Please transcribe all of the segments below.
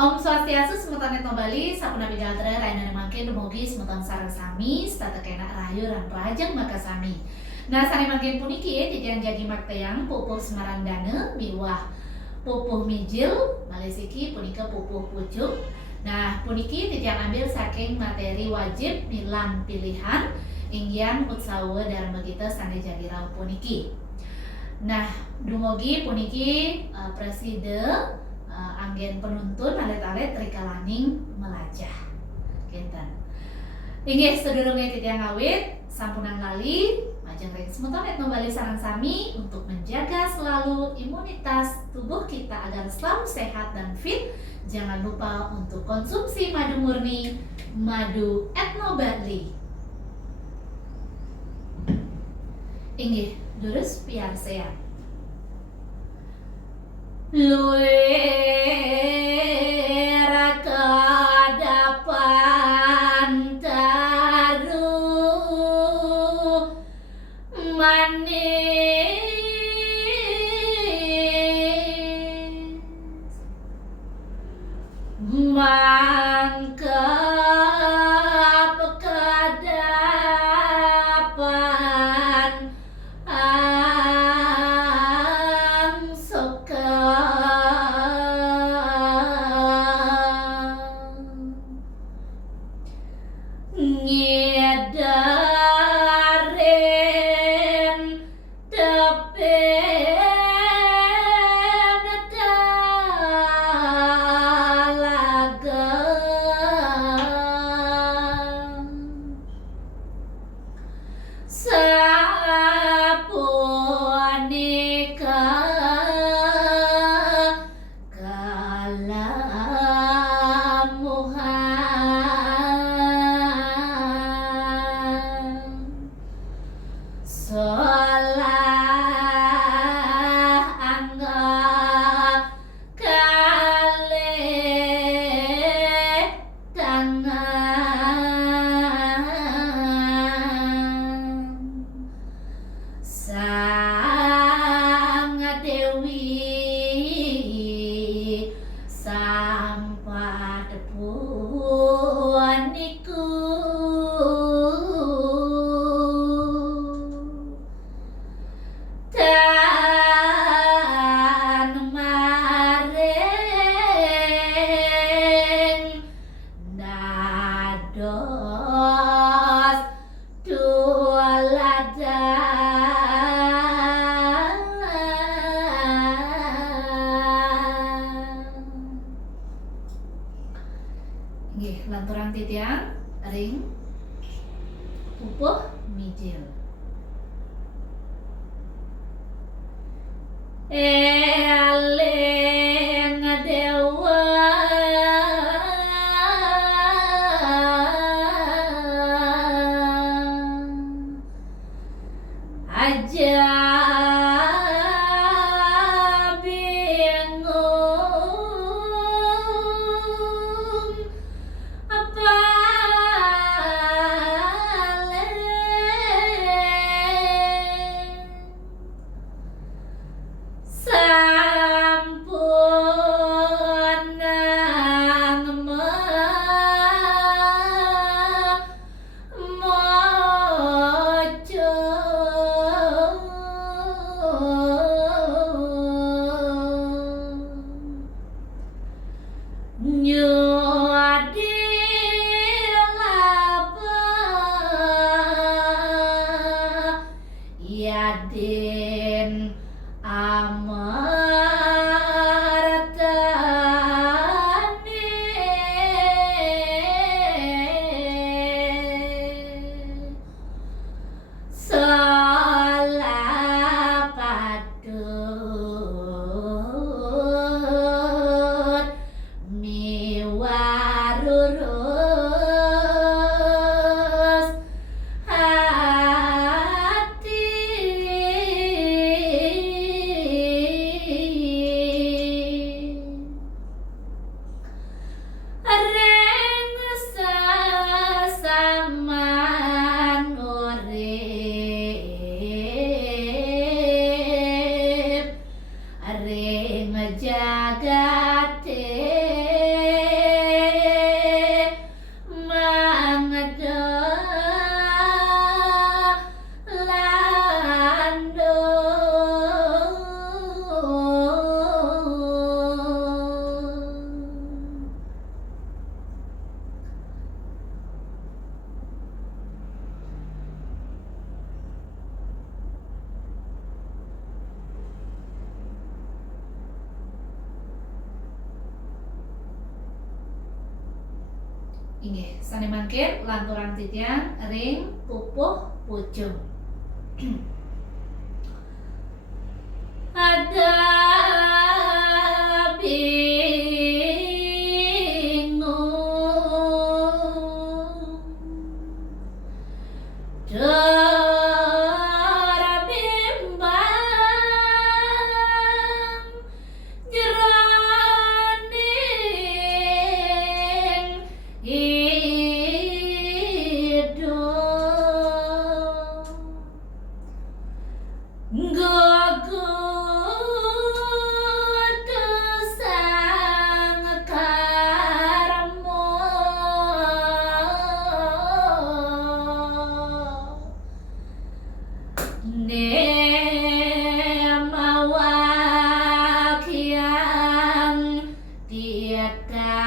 Om Swastiastu semeton etno Bali, sapuna bigadra rainana mangke dumugi semeton sareng sami, statekena rahayu lan rajeng makasami. Nah, sane mangken puniki titian jagi makteyang pupuh Semarandane miwah pupuh mijil, malesiki punika pupuh pucuk. Nah, puniki titian ambil saking materi wajib milan pilihan inggian utsawa dharma kita sane jadi rauh puniki. Nah, dumugi puniki preside anggen penuntun alet-alet rikalaning melajah. Kinten. Inggih sedurunge titiang awit sampunang lali majeng ring semeton etno Bali sareng sami untuk menjaga selalu imunitas tubuh kita agar selalu sehat dan fit. Jangan lupa untuk konsumsi madu murni, madu etno Bali. Inggih, durus piar sehat. Luera kadapan taru manis mangkap kadapan ngedaren tepen talaga sapunika salah angga kalih tangan sang dewi sampat puniku tan maring dados tuladan. Nggih, lanturang titiang ring pupuh mijil. Eling dewa aja bingung apa sampun nang mojo nyuadi laba yadin amartane salah padut miwah Inggih, sane mangkin lanturan titiang ring pupuh pucung. Ada bingung dora bimbang jroning hidup gugut sang karmo nemawak yang tiada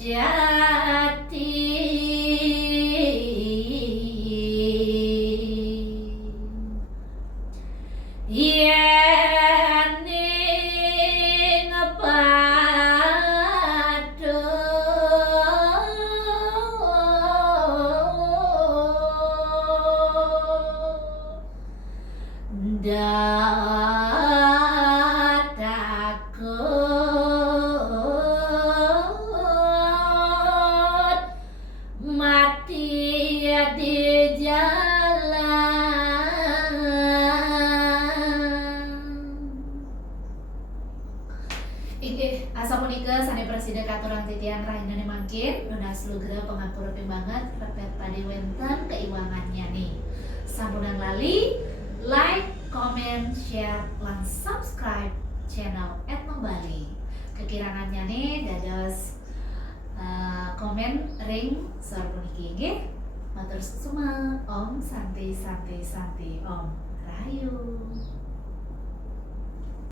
jati yening takut mati di jalan. Inggih, asapunika sane presida katurang titian rahinane mangkin lunas lugra pangapura timbangan repet tadi wenten keiwangannya nih. Sampunan lali like, comment, share, lan subscribe channel Etno Bali. Kekirangannya nih dados komen ring sarpuniki nggih. Matur suma Om Santi Santi Santi Om Rahayu.